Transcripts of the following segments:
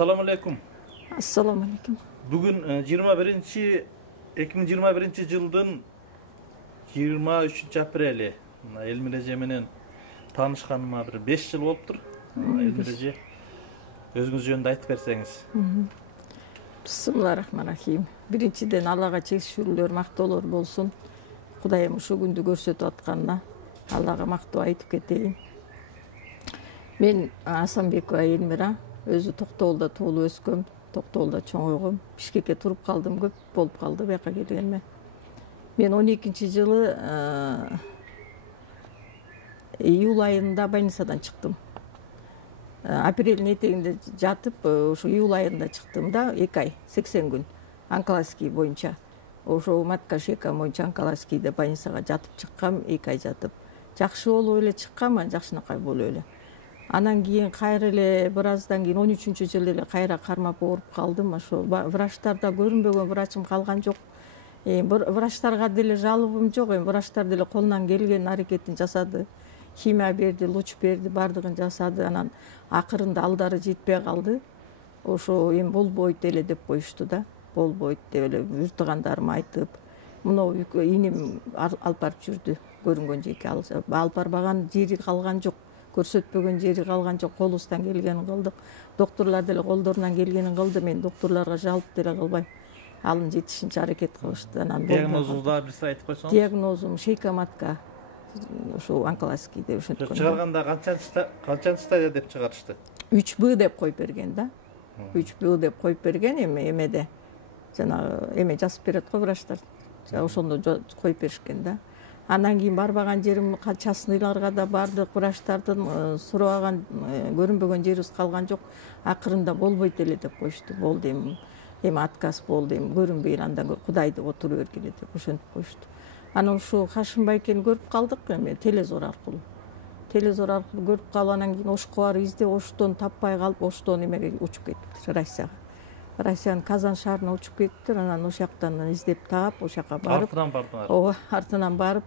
Assalamu alaikum. Assalamu alaikum. Bugün 2021 жылдын 23 апрели. Элмиреже менен таанышканыма bir 5 жыл болуптур. Элмиреже өзүңүз жөнүндө айтып берсеңиз. Bismillahirrahmanirrahim. Birinciden Allah'a çek şükürler, maktolor bolsun. Kudayım şu gündü görsetip atkanına Allah'a maktoo aytıp keteyim. Men Асанбекова Элмира, өзү Токтоолдо туулуп өскөм, Токтоолдо чоңойгом. Бишкекке туруп калдым, көп болуп калды бияка келгениме. Мен 12-жылы июль айында больницадан чыктым. Апрелдин этегинде жатып, ошо июль айында чыктым да, 2 ай, 80 күн онкологский боюнча. Ошо маткашека боюнча онкологскийде больницага жатып чыккам, 2 ай жатып. Жакшы болуп эле чыккам, жакшынакай болуп эле. Анан кийин кайра эле бир аздан кийин 13-жылы эле кайра кармап ооруп калдым. Ошо врачтарда көрүнбөгөн врачым калган жок. Врачтарга деле жалобум жок. Врачтар деле колунан келген аракетин жасады. Химия берди, луч берди, бардыгын жасады. Анан акырында алдары жетпей калды. Ошо болбойт эле деп коюшту да. Болбойт деп эле журтугандарыма айтып, мына инем алып барып жүрдү. Көрүнгөн жеке алып барбаган жери калган жок. Көрсөтпөгөн жери калган жок. Колубуздан келгенин кылдык. Доктурлар деле колдорунан келгенин кылды. Мен доктурларга жалп деле кылбайм. Алын жетишинче аракет кылышты. Анан диагнозуңузду да бир айтып койсоңуз. Диагнозум шейка матка. Ошо онкологский деп ошенткен. Чыгарганда канчанчы стадия деп чыгарышты? 3Б деп коюп берген да. 3Б деп коюп берген эмеде. Жана эме жазып берет го врачтар. Ошондо коюп беришкен да. Андан кийин барбаган жерим частныйларга да бардык, врачтардын сурабаган көрүнбөгөн жерибиз калган жок. Акырында болбойт эле деп коюшту. Болду эми отказ болду, көрүнбөй андан Кудайды отуруп бергиле деп ошентип коюшту. Анан ушу Хашим байкени көрүп калдык эми телезор аркылуу. Телезор аркылуу көрүп калып анан кийин Ошко барып издеп, Оштон таппай калып, Оштон эмеге учуп кеттиктир Россияга. Россиянын Казан шаарына учуп кеттиктир. Анан ошол жактан издеп таап, ошол жака барып, артынан бардыңар. Ооба, артынан барып,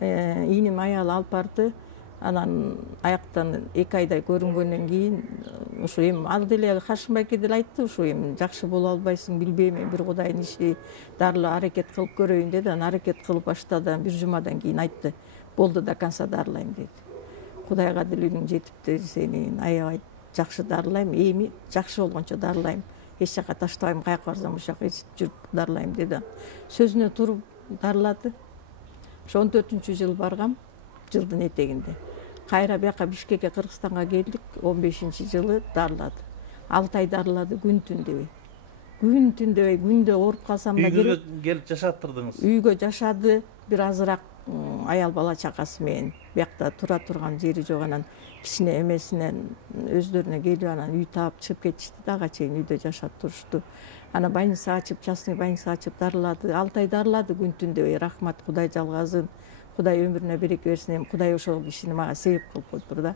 иним аял алып барды. Анан аяктан 2 айдай көрүнгөндөн кийин ушу ал деле Хашим байке деле айтты, ушу жакшы боло албайсың, билбейм, бир Кудайдын иши, дарылы аракет кылып көрөйүн деди. Анан аракет кылып баштады. Бир жумадан кийин айтты, болду до конца дарылайм деди. Кудайга деле үнүң жетипти, сени аябай жакшы дарылайм, эми жакшы болгончо дарылайм. Эч жака таштабайм, каяка барсам ошол жака эсип жүрүп дарылайм деди. Сөзүнө туруп дарылады. Ошо 14-жылы баргам, жылдын этегинде. Кайра бияка Бишкекке, Кыргызстанга келдик, 15-жылы дарылады. 6 ай дарылады, күн түн дебей. Күн түн дебей, күндө ооруп калсам да Үйгө келип жашаттырдыңыз. Үйгө жашады, бир азыраак аял бала чакасы менен. Биякта тура турган жери жок, анан кичине эмесинен өздөрүнө келип анан үй таап чыгып кетишти. Дага чейин үйдө жашап турушту. Анан больница ачып, частный больница ачып дарылады. 6 ай дарылады, күн түн дебей. Рахмат, Кудай жалгазын. Кудай өмүрүнө береке берсин. Кудай ошол кишини мага себеп кылып коюптур да.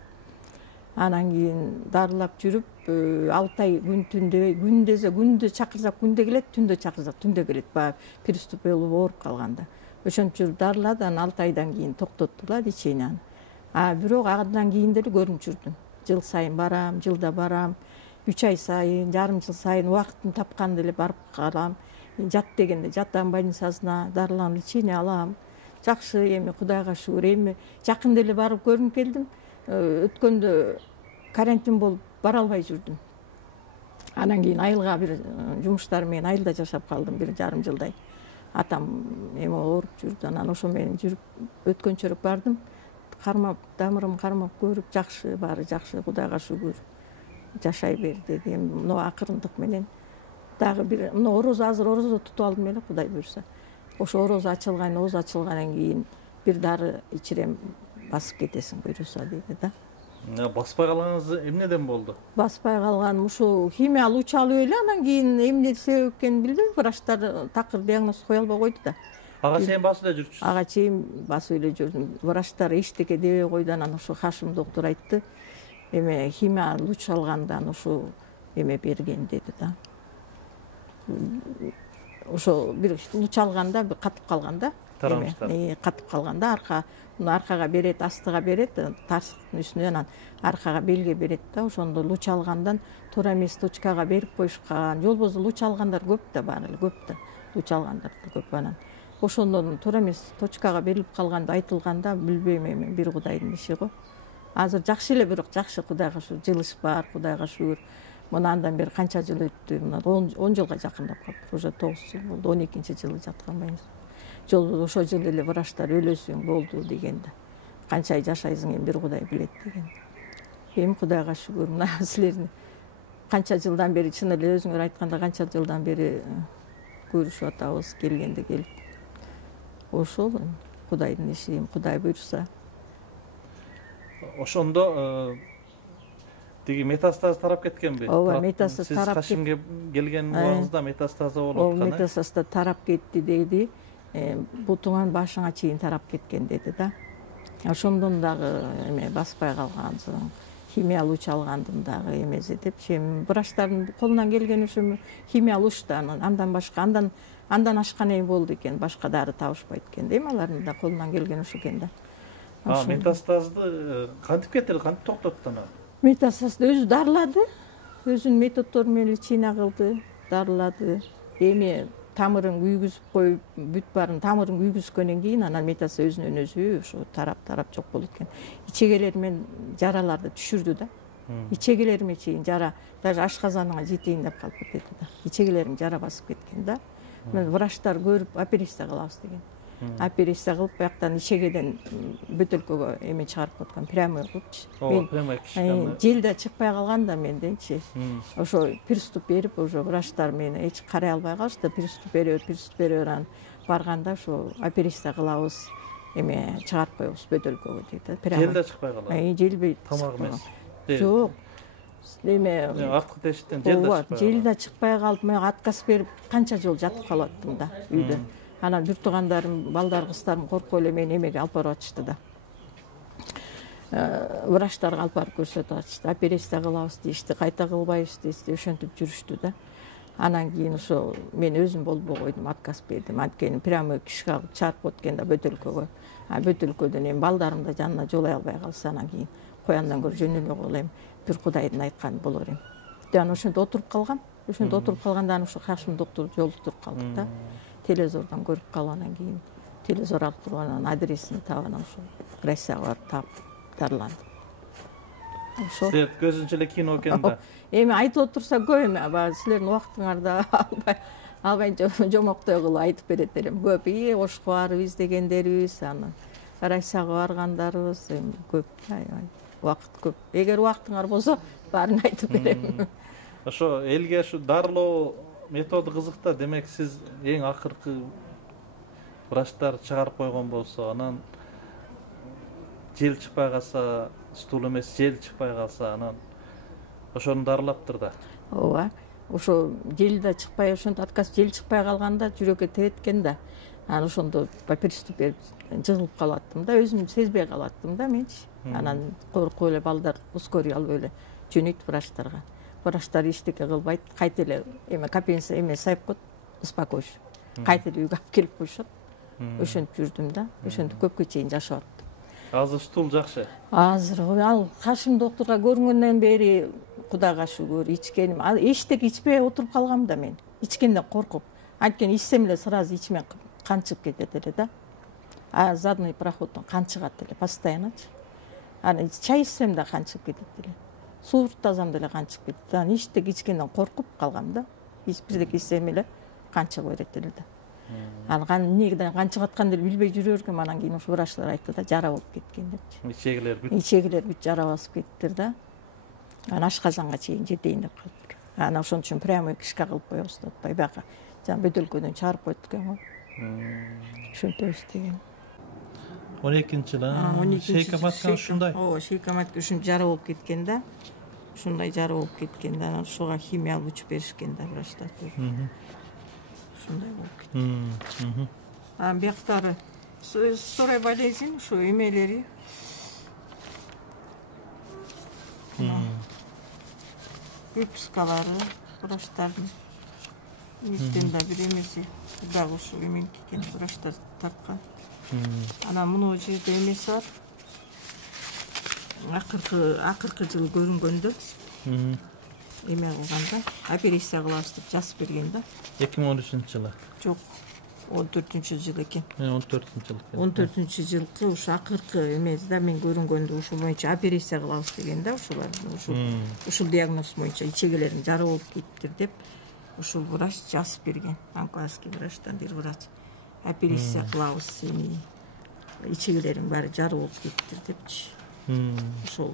Анан кийин дарылап жүрүп, 6 ай күн түн дебей, күндө чакырсак күндө келет, түндө чакырсак түндө келет. Баягы приступ болуп ооруп калганда. Ошентип жүрүп дарылады, анан 6 айдан кийин токтоттула лечениени. Бирок андан кийин деле көрүнүп жүрдүм. Жыл сайын барам, жылда барам, 3 ай сайын, жарым жыл сайын убактын тапканда эле барып калам. Жат дегенде жатам больницасына, дарыланып лечение алам. Жакшы, эми Кудайга шүгүр. Эми жакында эле барып көрүнүп келдим. Өткөндө карантин болуп бара албай жүрдүм. Анан кийин айылга бир жумуштар менен айылда жашап калдым бир жарым жылдай. Атам эми ооруп жүрдү. Анан ошо менен жүрүп өткөнчөрөк бардым. Кармап, дамырым кармап көрүп, жакшы, баары жакшы, Кудайга шүгүр. Жашай бер деди. Мына акырындык менен дагы бир мына азыр орозо тутуп алдым эле, Кудай буйрса. Ошо орозо ачылгандан кийин бир дары ичирем, басып кетесиң буйруса деди да. Баспай калганыңыз эмнеден болду? Баспай калганым ушу химия луч алып эле, анан кийин эмне себеп экенин билбейм, врачтар такыр диагноз кое албай койду да. Ага чейин басып эле жүрчүсүз? Ага чейин басып эле жүрдүм. Врачтар эчтеке дебей койду. Анан ошо Хашим доктор айтты, эме химия луч алгандан ушу эме берген деди да. Ошо бир луч алганда катып калган да. тарамыштар. Катып калганда муну аркага берет, астыга берет, тарсыктын үстүнө анан аркага белге берет да, ошондо луч алгандан туура эмес точкага берип коюшкан. Жолбозу луч алгандар көп да, баары эле көп да. Луч алгандар көп анан. Ошондон туура эмес точкага берилип калганда айтылганда билбейм эми бир Кудайдын иши го. Азыр жакшы эле, бирок жакшы, Кудайга шүгүр, жылыш бар, Кудайга шүгүр. Мына андан бери канча жыл өттү? Мына 10 жылга жакындап калыптыр. Уже 9 жыл болду, 12-жылы жатканбайбыз. Жол ошол жылы эле врачтар өлөсүң болду дегенде. Канча ай жашайсың эми бир Кудай билет деген. Эми Кудайга шүгүр, мына силердин канча жылдан бери, чын эле өзүңөр айтканда канча жылдан бери көрүшүп атабыз, келгенде келип. Ошол Кудайдын иши, Кудай буйрса. Ошондо тиги метастаз тарап кеткенби? Ооба, метастаз тарап кетти. Сиз Кашимге келген убагыңызда метастазы болуп аткан. Метастазда тарап кетти деди. Бутуңан башыңа чейин тарап кеткен деди да. Ошондон дагы эме баспай калгансың. Химиялык уч алгандын дагы эмеси депчи, врачтардын колунан келген ошо химиялык уч да, андан башка, андан ашкан эми болду экен, башка дары табышпайт экен дейм, алардын да колунан келген ошо экен да. Метастазды кантип кетирди, кантип токтотту аны? Метастазды өзү дарылады, өзүнүн методдору менен лечение кылды, дарылады. Эми тамырын күйгүзүп коюп, бүт баарын тамырын күйгүзгөндөн кийин анан метастаз өзүнөн өзү ошо тарап жок болот экен. Ичегелермен жараларды түшүрдү да. Ичегелериме чейин жара, даже ашказаныма жетейин деп калып кетти да. Ичегелерим жара басып кеткен да. Мен врачтар көрүп операция кылабыз деген. Операция кылып, бияктан ичегеден бөтөлкөгө эме чыгарып аткан, прямой кылыпчы. Прямой кишкен. Желде чыкпай калганда менденчи. Ошо приступ берип, ошо врачтар мени эч карай албай калышты, приступ берип анан барганда ошо операция кылабыз, эме чыгарып коебуз бөтөлкөгө дейт. Желде чыкпай калат. Желбейт. Тамак эмес. Жок. Эме арткы тешиктен желде чыкпай калат. Желде чыкпай калып, мен отказ берип канча жол жатып калаттым да үйдө. Анан бир туугандарым, балдар, кыздарым коркуп эле мени эмеге алып барып атышты да. Врачтарга алып барып көрсөтүп атышты. Операция кылабыз дейишти, кайта кылбайбыз дейишти, ошентип жүрүштү да. Анан кийин ошо мен өзүм болбой койдум, отказ бердим. Анткени прямой кишке алып чарпып өткөн да бөтөлкөгө. Бөтөлкөдөн эми балдарым да жанына жолой албай калса, анан кийин кой андан көрө жөн эле кылайм, бир Кудайдын айтканы болор эми. Анан ошентип отуруп калгам. Ошентип отуруп калганда анан ошо Кашим доктор жолуктуруп калдык да. Телевизордон көрүп калып, анан кийин телевизор алып туруп анан адресин таап, анан ошо Россияга барып таап дарыландым. Ошо. Силер көзүнчө эле кино экен да. Эми айтып отурса көп эми, силердин убактыңарда албай жомоктой кылып айтып берет элем. Көп Ошко барып издегендерибиз, анан Россияга баргандарыбыз эми көп. Убакыт көп. Эгер убактыңар болсо, баарын айтып берем. Ошо элге ушу дарылоо методу кызыкта, демек сиз эң акыркы врачтар чыгарып койгон болсо, анан жел чыкпай калса, стул эмес жел чыкпай калса, анан ошону дарылаптыр да. Ооба, ошо жел да чыкпай, ошентип отказ жел чыкпай калганда жүрөккө тебеткен да. Анан ошондо приступ берип жыгылып калаттым да, өзүм сезбей калаттым да менчи. Анан коркуп эле балдар ускорий алып эле жөнөйт врачтарга. Врачтар эчтеке кылбайт, кайта эле эме компенсация эме сайып коет, успокоишь. Кайта эле үйгө алып келип коюшат. Ошентип жүрдүм да, ошентип көпкө чейин жашап аттым. Азыр стул жакшы. Азыр ал Кашим докторго көргөндөн бери Кудайга шүгүр, ичкеним, эчтеке ичпей отуруп калгам да мен. Ичкенден коркуп. Анткени ичсем эле сразу ичиме кан чыгып кетет эле да. Задний проходдон кан чыгат эле постоянночу. Анан чай ичсем да кан чыгып кетет эле. Суу тазам деле кан чыгып кетти. Анан эчтеке ичкенден коркуп калгам да. Бирдеке ичсем эле кан чыгып берет эле да. Анан эмнеден кан чыгып атканын деле билбей жүрө бергем. Анан кийин ушу врачлар айтты да, жара болуп кеткен депчи. Ичегилер бүт жара басып кеттир да. Анан ашказанга чейин жетейин деп калыптыр. Анан ошон үчүн прямой кишке кылып коебуз деп атпай, бияка жана бөтөлкөдөн чыгарып коет экен го. Ошентебиз деген. 12-жылы шейка баткан ушундай. Ооба, шейка матка ушундай жара болуп кеткен да. Ушундай жара болуп кеткен да, анан ошого химиялык уч беришкен да врачтар. Ушундай болуп кеткен. Анан бияктары скорая болезнь, ушу эмелери. Выпискалары врачтардын. Бизден да бир эмеси дагы ушу эменики экен, врачтар тарткан. Анан муну жерде эмеси бар. Акыркы жылы көрүнгөндө эме кылганда, операция кылабыз деп жазып берген да. 2013-жылы. Жок, 14-жыл экен. 14-жыл. 14-жылкы ушу акыркы эмеси да мен көрүнгөндө ушул боюнча операция кылабыз деген да, ушул диагноз боюнча ичегелериң жара болуп кетиптир деп ушул врач жазып берген. Онкологический врачтан бир врач. Операция кылабыз сени. Ичегелериң баары жара болуп кетиптир депчи. Ошол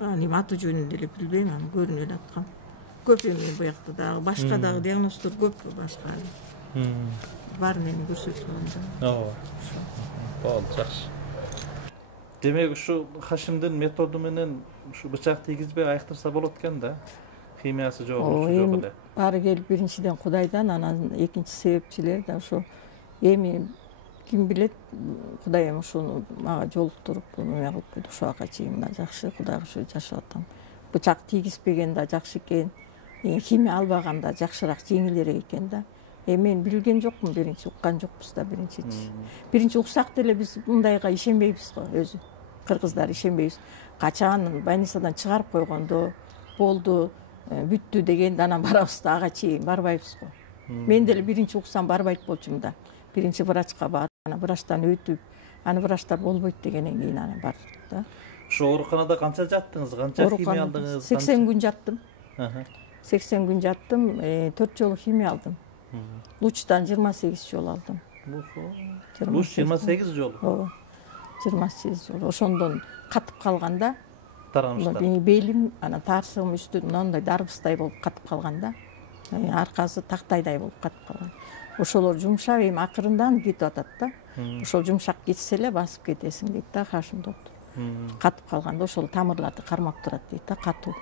эми аты жөнүн деле билбейм, аны көрүнүп эле аткам. Көп эми буякта дагы башка дагы диагноздор көп, башка. Баарын эми көрсөтүп коюмда. Ооба. Болду, жакшы. Демек ушу Хашимдин методу менен ушу бычак тийгизбей аяктырса болот экен да. Химиясы жок эле. Баары келип биринчиден Кудайдан, анан экинчи себепчилер да ошо эми ким билет, Кудай эми ушуну мага жолуктуруп, эме кылып койду. Ушуга чейин мына жакшы, Кудайга шүгүр жашап атам. Бычак тийгизбеген да жакшы экен. Химия албаган да жакшыраак, жеңилирээк экен да. Мен билген жокмун, биринчи уккан жокпуз да биринчичи. Биринчи уксак деле биз мындайга ишенбейбиз го, өзү. Кыргыздар ишенбейбиз. Качан больницадан чыгарып койгондо болду, бүттү дегенде анан барабыз да, ага чейин барбайбыз го. Мен деле биринчи уксам барбайт болчумун да. Биринчи врачка барып, анан врачтан өтүп, аны врачтар болбойт дегенден кийин анан бардык да. Ошо ооруканада канча жаттыңыз? Канча химия алдыңыз? 80 күн жаттым. 80 күн жаттым, 4 жолу химия алдым. Лучтан 28 жол алдым. Луч 28 жолу? Ооба. 28 жол. Ошондон катып калганда, тараныштар. Белим, анан тарсыгым үстү мындай дарбыздай болуп катып калганда, аркасы тактайдай болуп катып калган. Ошолор жумшап, эми акырындан кетип атат да. Ошол жумшак кетсе эле басып кетесиң дейт да Хашим доктор. Катып калганда ошол тамырларды кармап турат дейт да, катуу.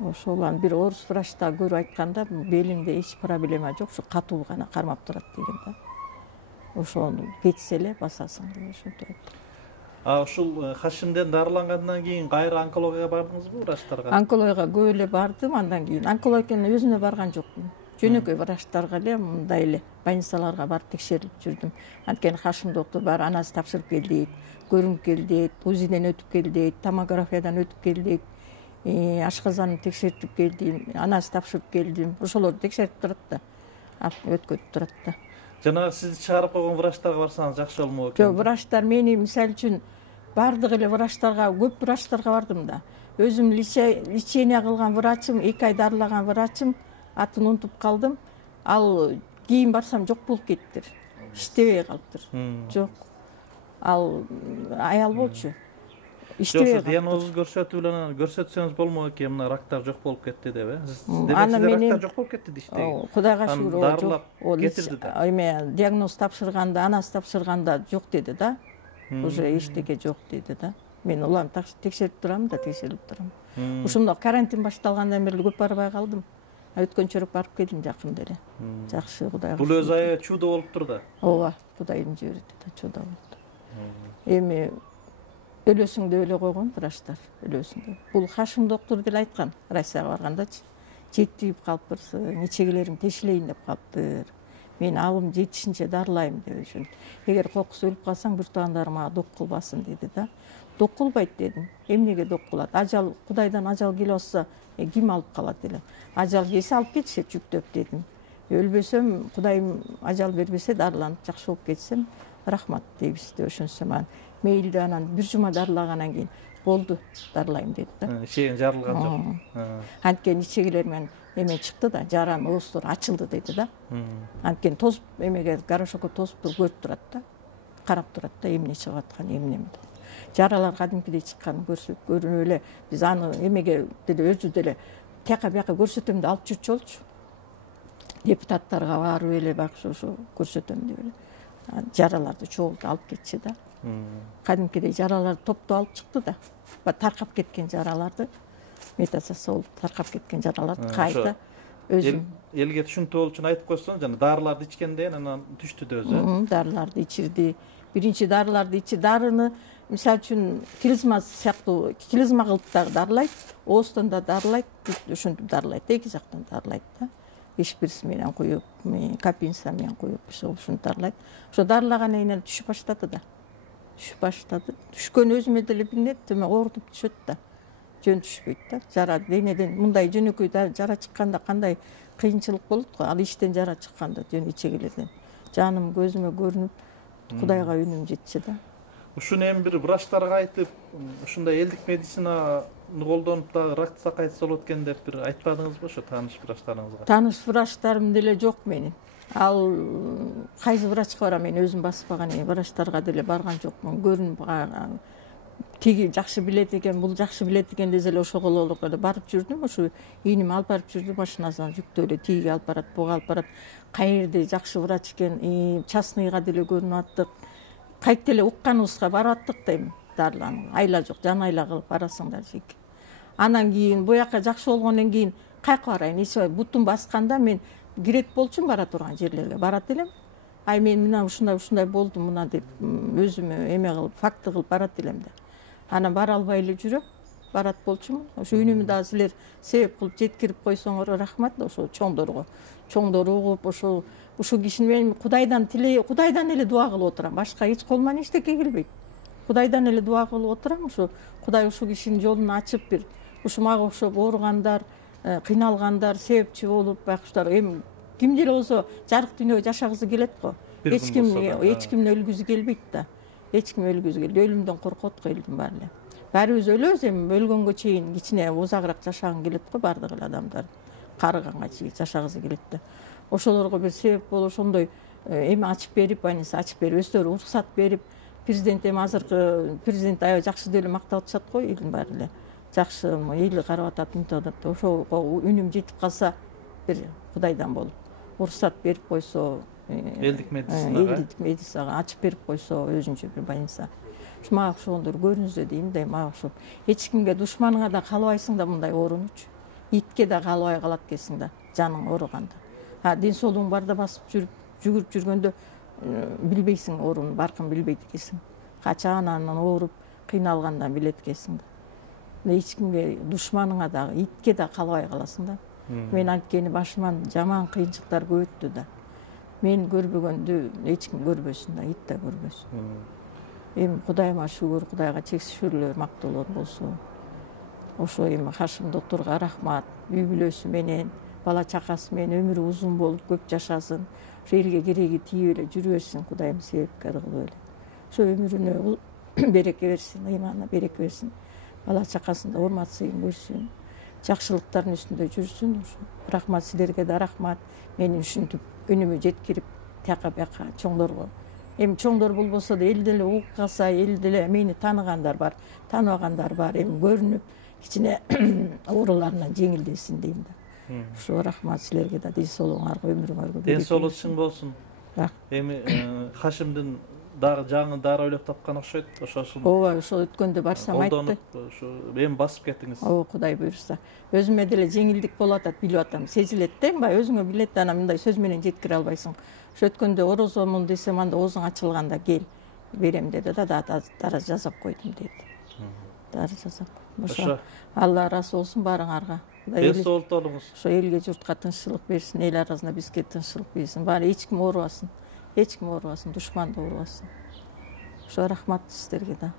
Ошол анан бир орус врачта көрүп айтканда, белиңде эч проблема жок, ушу катуу гана кармап турат деген да. Ошону кетсе эле басасың деп ошентип айтты. Ушул Хашимден дарылангандан кийин кайра онкологияга бардыңызбы, врачтарга? Онкологияга көп эле бардым, андан кийин онкологияга өзүнө барган жокмун. Жөнөкөй врачтарга эле, мындай эле больницаларга барып текшерип жүрдүм. Анткени Хашим доктор баары анасын тапшырып кел дейт, көрүнүп кел дейт, УЗИден өтүп кел дейт, томографиядан өтүп кел дейт, ашказанын текшертип келдим, анасын тапшырып келдим. Ошолорду текшерип турат да, өткөрүп турат да. Жанагы сизди чыгарып койгон врачтарга барсаңыз жакшы болмок экен. Жок, врачтар мени мисалы үчүн бардык эле врачтарга, көп врачтарга бардым да. Өзүм лечение кылган врачым, 2 ай дарылаган врачым, атын унутуп калдым. Ал кийин барсам жок болуп кетиптир. Иштебей калыптыр. Жок. Ал аял болчу. Иштебей калыптыр. Диагноз көрсөтсөңүз болмок экен, мына рактар жок болуп кетти деп, Аны менен рактар жок болуп кетти дейсиз. Кудайга шүгүр, дарылап кетирди да. Эме диагноз тапшырганда, анасы тапшырганда жок деди да. Уже эчтеке жок деди да. Мен улам текшерип турам да, текшерип турам. Ушунда карантин башталгандан бери көп барбай калдым. Өткөн чөрөк барып келдим жакында эле. Жакшы, Кудайга. Бул өз ая чудо болуптур да. Ооба, Кудайдын жибериди да, чудо болду. Эми өлөсүң деп эле койгон врачтар, өлөсүң деп. Бул Хашим доктор деле айткан, Россияга баргандачы. Жетип калыптырсың, ичегелериң тешилейин деп калыптыр. Мен алым жетишинче дарылайм деп ошон. Эгер кокус өлүп калсаң, бир туугандарым мага док кылбасын деди да. Док кылбайт дедим. Эмнеге док кылат? Ажал, Кудайдан ажал келип атса, ким алып калат эле? Ажал келсе алып кетишет жүктөп дедим. Өлбөсөм, Кудайым ажал бербесе, дарыланып жакшы болуп кетсем, рахмат дейбиз деп ошонсом анан мейилде анан бир жума дарылагандан кийин болду, дарылайм деди да. Ичегин жарылган жок. Анткени ичегилермен эме чыкты да, жаранын оозтор ачылды деди да. Анткени тосуп, эмеге горошокко тосуп туруп көрүп турат да. Карап турат да, эмне чыгып аткан, эмне. Жаралар кадимкидей чыкканын көрүнүп эле биз аны эмеге деле өзү деле тияка бияка көрсөтөм деп алып жүрчү болчу. Депутаттарга барып эле бакшы ошо көрсөтөм деп эле. Жараларды чогултуп алып кетчү да. Кадимкидей жараларды топтоп алып чыкты да. Таркап кеткен жараларды метастаз болуп таркап кеткен жараларды кайта өзүм элге түшүнүктүү болуу үчүн айтып койсоң, жана дарыларды ичкенден анан түштү да өзү. Дарыларды ичирди. Биринчи дарыларды ичи, дарыны мисалы үчүн клизма сыяктуу, клизма кылып да дарылайт, оозтон да дарылайт, ошентип дарылайт, эки жактан дарылайт да. эч бирси менен куюп, капинса менен куюп ушуну дарылайт. Ошо дарылагандан кийин түшүп баштады да. Түшүп баштады. Түшкөн өзүмө деле билинет, оорутуп түшөт да. Жөн түшпөйт да. Жара денеден мындай жөнөкөй жара чыкканда кандай кыйынчылык болот го. Ал иштен жара чыкканда жөн ичегилерден. Жаным көзүмө көрүнүп, Кудайга үнүм жетчү да. Ушуну эми бир врачтарга айтып, ушундай элдик медицинаны колдонуп дагы ракты сакайтса болот экен деп бир айтпадыңызбы ошо тааныш врачтарыңызга? Тааныш врачтарым деле жок менин. Ал кайсы врачка барам, мен өзүм баспаган врачтарга деле барган жокмун. Көрүнүп тиги жакшы билет экен, бул жакшы билет экен десе эле ошого барып жүрдүм. Ошо ийним алып барып жүрдүм, машинасынан жүктөп эле тиги алып барат, буга алып барат. Каерде жакшы врач экен, частныйга деле көрүнүп аттык. Кайт деле укканыбызга барып аттык дейм. Дарыланып, айла жок, жан айла кылып барасыңдар жеке. Анан кийин буяка жакшы болгондон кийин кайка барайын? Бутум басканда мен кирет болчумун бара турган жерлерге барат элем. Ай мен мына ушундай болду мына деп өзүмө эме кылып, факты кылып барат элем да. Анан бара албай эле жүрөм, барат болчумун. Ошо үнүмү дагы силер себеп кылып жеткирип койсоңор рахмат. Ошо чоңдорго. Чоңдор угуп, ушул кишини мен Кудайдан эле дуа кылып отурам. Башка эч колуман эчтеке келбейт. Кудайдан эле дуа кылып отурам. Ошо Кудай ушул кишинин жолун ачып бир, ушу мага окшоп ооругандар, кыйналгандар себепчи болуп, байкуштар эми ким деле болсо жарык дүйнөгө жашагысы келет го. Эч кимдин өлгүсү келбейт да. Эч ким өлгүсү келбейт. Өлүмдөн коркот го элдин баары эле. Баарыбыз өлөбүз, эми өлгөнгө чейин кичине узагыраак жашагың келет го, баардык эле адамдар. Карыганга чейин жашагысы келет да. Ошолорго бир себеп болуп, ошондой эми ачып берип, больница ачып берип, өздөрү уруксат берип, президент эми азыркы президент аябай жакшы деп эле мактап атышат го, элдин баары эле. Жакшы эл карап атат, мынтип атат. Ошого үнүм жетип калса, бир Кудайдан болуп, уруксат берип койсо, элдик медицинага ачып берип койсо, өзүнчө бир больница. Мага ошондор көрүнсө дейм да, мага окшоп. Эч кимге душманыңа да каалабайсың да мындай оорунучу. Итке да каалабай калат экенсиң да, жаның оорuganda. Ден соолугуң барда басып жүгүрүп жүргөндө билбейсиң, ооруну баркын билбейт экенсиң. Качан анан ооруп, кыйналгандан билет экенсиң да. Эч кимге, душманыңа да, итке да каалабай каласың да. Мен анткени башыман жаман кыйынчылыктар көп өттү да. Мен көрбөгөндү эч ким көрбөсүн да, ит да көрбөсүн. Эми Кудайыма шүгүр, Кудайга чексиз шүгүрлөр, мактоолор болсун. Ошо эми Хашим доктурга рахмат, үй бүлөсү менен, бала чакасы менен өмүрү узун болуп, көп жашасын. Ошо элге кереги тийип эле жүрө берсин, Кудайым себепкер кылып эле. Ошо өмүрүнө береке берсин, ыйманына береке берсин. Бала чакасында урмат сыйын көрсүн. Жакшылыктардын үстүндө жүрсүн. Рахмат, силерге да рахмат. Мени ушинтип үнүмү жеткирип, тияка бияка чоңдорго. Эми чоңдор болбосо да эл деле угуп калса, эл деле мени тааныгандар бар, тааныбагандар бар. Эми көрүнүп, кичине ооруларынан жеңилдесин дейм да. Ошо рахмат, силерге да ден соолугуңарга, өмүрүңөргө ден соолук чың болсун. Эми Хашимдин дагы жаңы дары ойлоп тапкан окшойт. Ооба, ошо өткөндө барсам айтты. Ошо эми басып кеттиңиз. Кудай буйрса. Өзүмө деле жеңилдик болуп атат, билип атам. Сезилет да, эмбай өзүңө билет да, анан мындай сөз менен жеткире албайсың. Ошо өткөндө орозомун десем, анда оозуң ачылганда кел, берем деди да, дары жасап койдум деди. Дары жасап койдум. Ошо Алла ыраазы болсун баарыңарга. Ден соолук болуңуз. Ошо элге, журтка тынччылык берсин, эл арасында бизге тынччылык берсин. Баары эч ким оорубасын. Эч ким оорубасын, душман да оорубасын. Ошо рахмат сиздерге да.